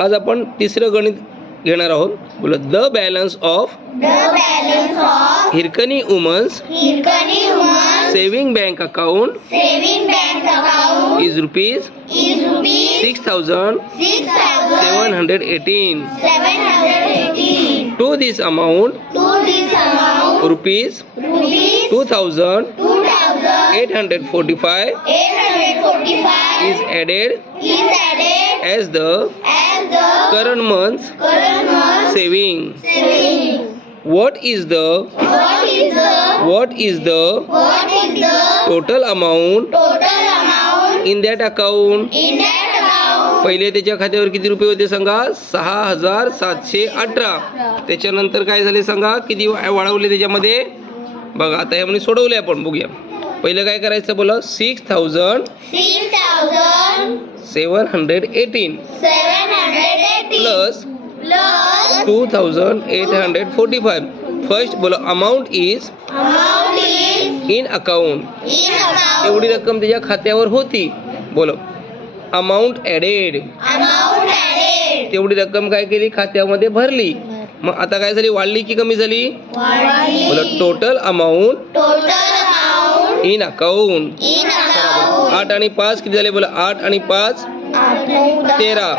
आज आपण तिसरं गणित घेणार आहोत. बोला the balance of Hirkani women's saving bank account is rupees 6,718. To this amount rupees 2,845 is added as the current month's saving. What is the total amount in that account? पहिले त्याच्या खात्यावर किती रुपये होते सांगा? 6,718. त्याच्यानंतर काय झाले सांगा? किती वाढवले त्याच्यामध्ये? बघा आता हे म्हणजे सोडवले आपण. बघूया पहिलं काय करायचं. बोला 6,718 प्लस 2,845. फर्स्ट बोला अमाऊंट इज इन अकाउंट. एवढी रक्कम त्याच्या खात्यावर होती. बोलो अमाऊंट ॲडेड. तेवढी रक्कम काय केली? खात्यामध्ये भरली. मग आता काय झाली? वाढली की कमी झाली? बोला टोटल अमाऊंट इन अकाउंट. 8 आणि 5 किती झाले? बोला 8 आणि 5 13.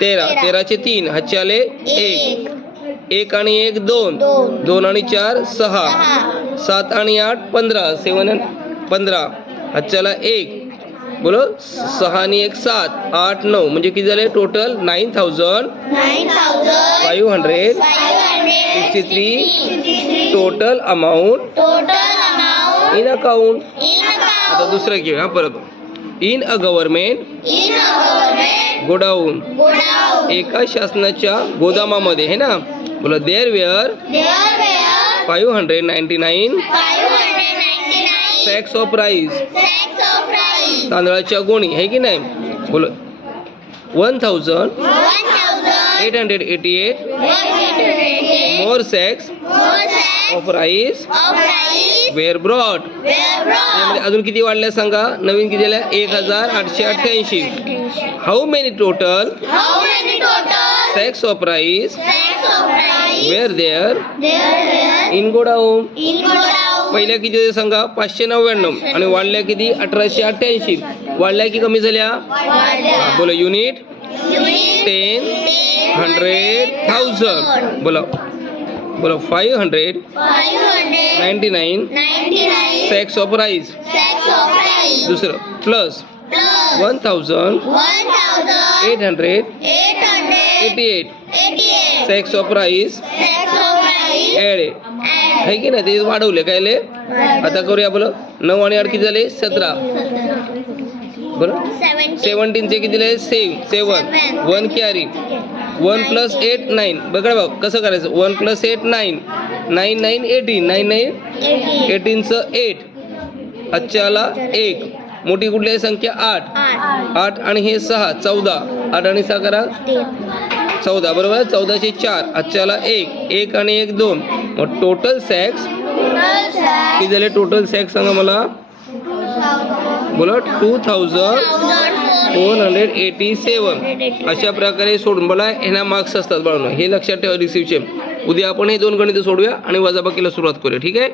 13चे 3 हातचे आले 1. 1 आणि 1 2. 2 आणि 4 6. 7 आणि 8 15. 7 आणि 15 हातच्याला 1. बोलो 6 आणि 1 7. 8 9 म्हणजे किती झाले? Total 9,563 total amount in account. आता दुसरं घेऊ. हा परत इन अ गव्हर्नमेंट गोडाऊन. एका शासनाच्या गोदामामध्ये है ना. बोला there were 599 sacks of rice. तांदळाच्या गोणी आहे की नाही. बोलो 1,888 more sacks of rice were brought. अजून किती वाढल्या सांगा? नवीन किती झाल्या? 1,888. How many total sacks of rice were there in godown. पहिल्या किती होते सांगा? 599 आणि वाढल्या किती? 1,888. वाढल्या की कमी झाल्या? बोला युनिट 10 100 1000. बोला 599 सॅक्स ऑफ राईस. दुसरं plus 1,888 sacks of rice add आहे की नाही. ते वाढवले कायले. आता करूया. बोला 9 आणि 8 किती झाले? 17. बरं 17चे किती झाले? 7. 1 कॅरी. 1 + 8 9. बघा भाऊ कसं करायचं. 1 + 8 9. 9 9 18. 9 9 18चं 8. अच्छाला 1. मोठी कुठली आहे संख्या? 8. 8 आणि हे 6 14. 8 आणि 6 करा 14. बरोबर. 14चे 4 अच्छाला 1. 1 आणि 1 2. मग टोटल सॅक्स किती झाले? टोटल सॅक्स सांगा मला. बोला 2,487. अशा प्रकारे सोडून बोला ह्यांना मार्क्स असतात बाळांनो. हे लक्षात ठेवा रिसिव्हचे. उद्या आपण हे 2 गणितं सोडूया आणि वजाबाकीला सुरुवात करूया. ठीक आहे.